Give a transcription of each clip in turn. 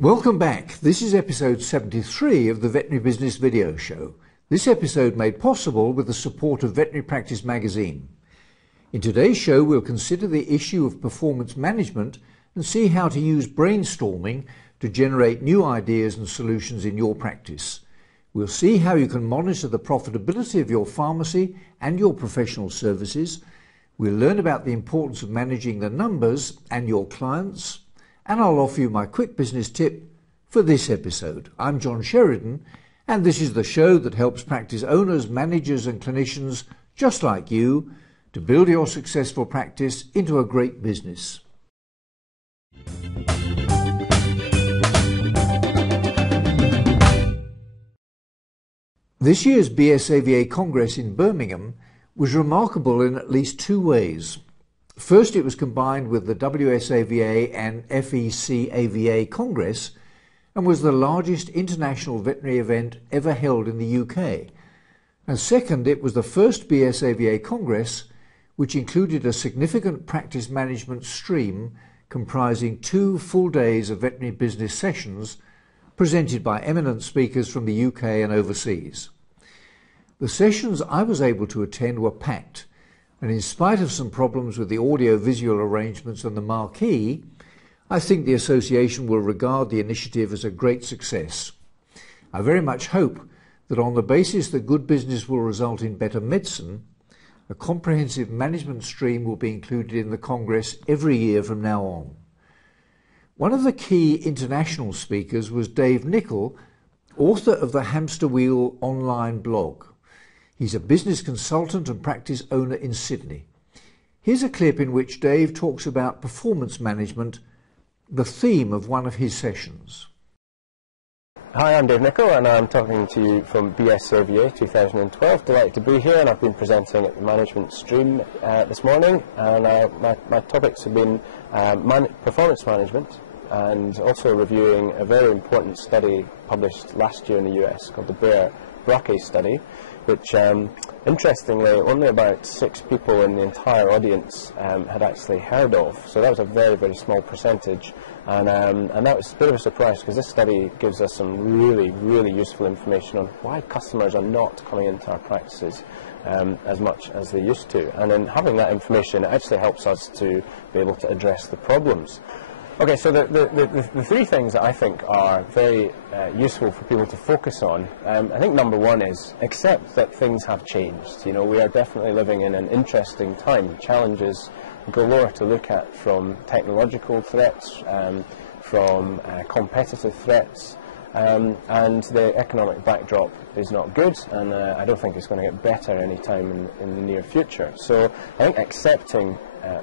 Welcome back. This is episode 73 of the Veterinary Business Video Show. This episode made possible with the support of Veterinary Practice magazine. In today's show, we'll consider the issue of performance management and see how to use brainstorming to generate new ideas and solutions in your practice. We'll see how you can monitor the profitability of your pharmacy and your professional services. We'll learn about the importance of managing the numbers and your clients. And I'll offer you my quick business tip for this episode. I'm John Sheridan, and this is the show that helps practice owners, managers and clinicians just like you to build your successful practice into a great business. This year's BSAVA Congress in Birmingham was remarkable in at least two ways. First, it was combined with the WSAVA and FECAVA Congress and was the largest international veterinary event ever held in the UK. And second, it was the first BSAVA Congress which included a significant practice management stream comprising 2 full days of veterinary business sessions presented by eminent speakers from the UK and overseas. The sessions I was able to attend were packed, and in spite of some problems with the audio-visual arrangements and the marquee, I think the association will regard the initiative as a great success. I very much hope that on the basis that good business will result in better medicine, a comprehensive management stream will be included in the Congress every year from now on. One of the key international speakers was Dave Nichol, author of the Hamster Wheel online blog. He's a business consultant and practice owner in Sydney. Here's a clip in which Dave talks about performance management, the theme of one of his sessions. Hi, I'm Dave Nichol and I'm talking to you from BSAVA 2012. Delighted to be here, and I've been presenting at the management stream this morning, and my topics have been performance management and also reviewing a very important study published last year in the US called the Bear-Brockie study, which interestingly only about 6 people in the entire audience had actually heard of. So that was a very, very small percentage, and that was a bit of a surprise because this study gives us some really, really useful information on why customers are not coming into our practices as much as they used to. And in having that information, it actually helps us to be able to address the problems. Okay, so the 3 things that I think are very useful for people to focus on, I think number 1 is accept that things have changed. You know, we are definitely living in an interesting time. Challenges galore to look at, from technological threats, from competitive threats, and the economic backdrop is not good, and I don't think it's going to get better anytime in the near future. So I think accepting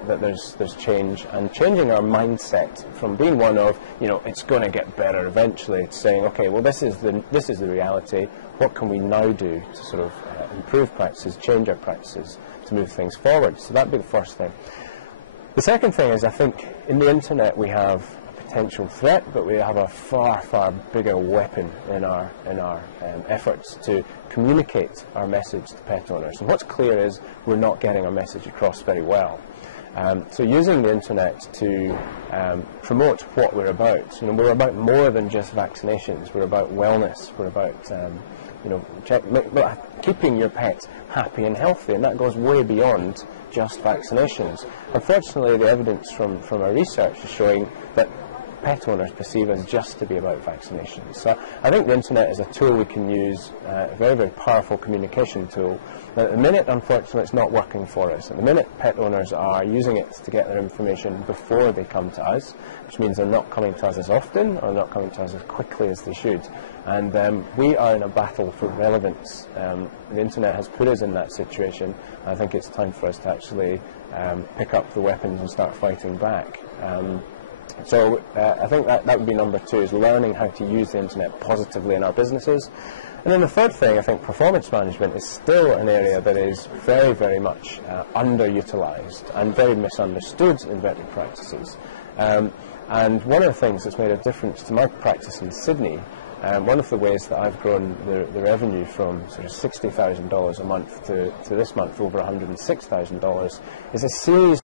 that there's change, and changing our mindset from being one of, you know, it's going to get better eventually, to saying, okay, well, this is the reality. What can we now do to sort of improve practices, change our practices, to move things forward? So that'd be the first thing. The second thing is, I think in the internet we have a potential threat, but we have a far, far bigger weapon in our efforts to communicate our message to pet owners. And what's clear is we're not getting our message across very well. So using the internet to promote what we're about. You know, we're about more than just vaccinations. We're about wellness. We're about you know, keeping your pet happy and healthy, and that goes way beyond just vaccinations. Unfortunately, the evidence from our research is showing that pet owners perceive as just to be about vaccinations. So I think the internet is a tool we can use, a very, very powerful communication tool. But at the minute, unfortunately, it's not working for us. At the minute, pet owners are using it to get their information before they come to us, which means they're not coming to us as often, or not coming to us as quickly as they should. And we are in a battle for relevance. The internet has put us in that situation. I think it's time for us to actually pick up the weapons and start fighting back. So I think that would be number 2, is learning how to use the internet positively in our businesses. And then the third thing, I think performance management is still an area that is very, very much underutilised and very misunderstood in veterinary practices. And one of the things that's made a difference to my practice in Sydney, one of the ways that I've grown the revenue from sort of $60,000 a month to this month over $106,000 is a series